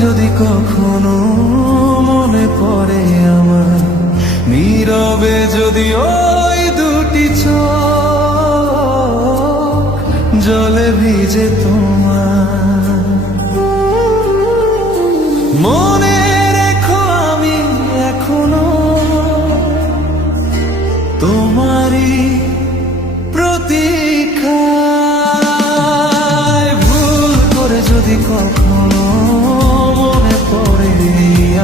যদি কখনো মনে পড়ে আমার, নীরবে যদি ওই দুটি চোখ জলে ভিজে তোমার, মনে রেখো আমি এখনো তোমারই প্রতীক্ষায়। ভুল করে যদি কখনো মনে পড়ে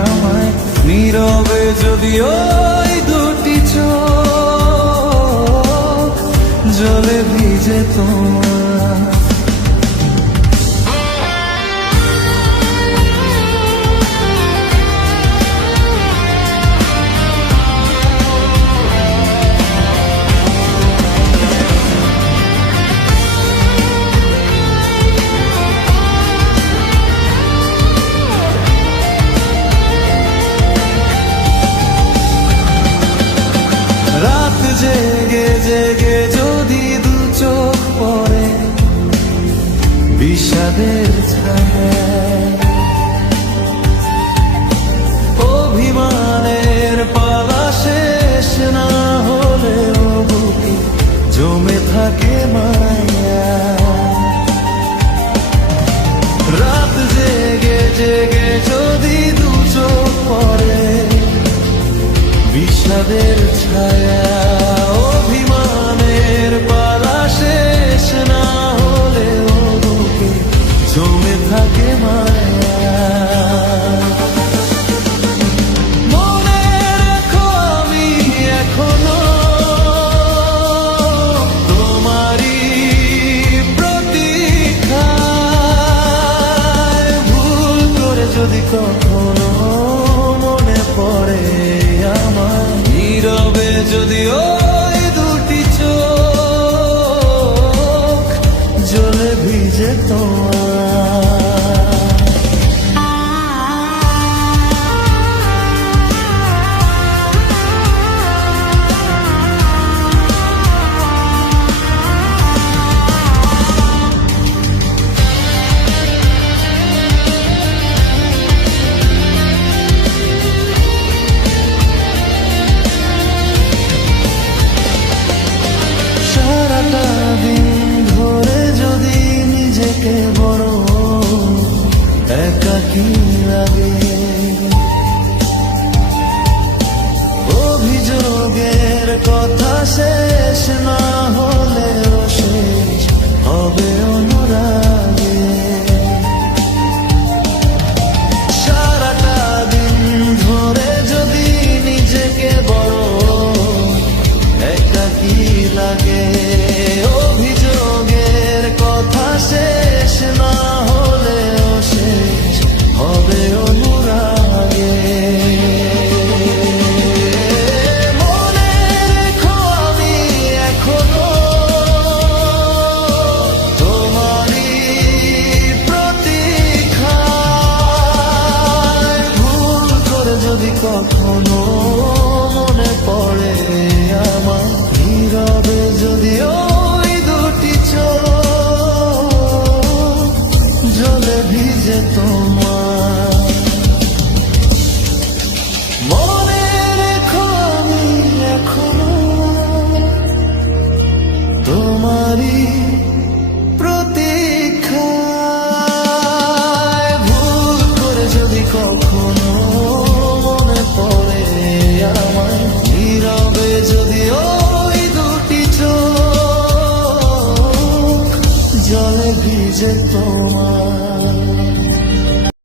আমায়, নীরবে যদি ওই দুটি চোখ জলে ভিজে তোমার। রাত জেগে জেগে যদি দু চোখ পড়ে বিষাদের ছায়ায়, অভিমানের পালা শেষ না হলেও বুকে জমে থাকে মায়া। রাত জেগে জেগে যদি দু চোখ পড়ে বিষাদের ছায়া, অভিমানের পালা শেষ না হলেও বুকে জমে থাকে মায়া। মনে রেখো আমি এখনো তোমারই প্রতীক্ষায়। ভুল করে যদি কখনো মনে পড়ে আমার, নীরবে যদি ওই দুটি চোখ জলে ভিজে তোমার। বড় একাকী লাগে, অভিযোগের কথা শেষ না হলেও শেষ হবে অনুরাগে। সারাটা দিন ধরে যদি নিজেকে বড় একাকী লাগে, অভিযোগের কথা শেষ না হলেও শেষ হবে অনুরাগে। মনে রেখো আমি এখনো তোমারই প্রতীক্ষায়। ভুল করে যদি কখনো মনে পড়ে আমার, নীরবে যদি ওই দুটি চোখ জলে ভিজে তোমার। মনে রেখো আমি এখনো তোমারই প্রতীক্ষায়। ভুল করে যদি কখনো মনে পড়ে আমায়, নীরবে যদি ওই দুটি চোখ জলে ভিজে তোমার।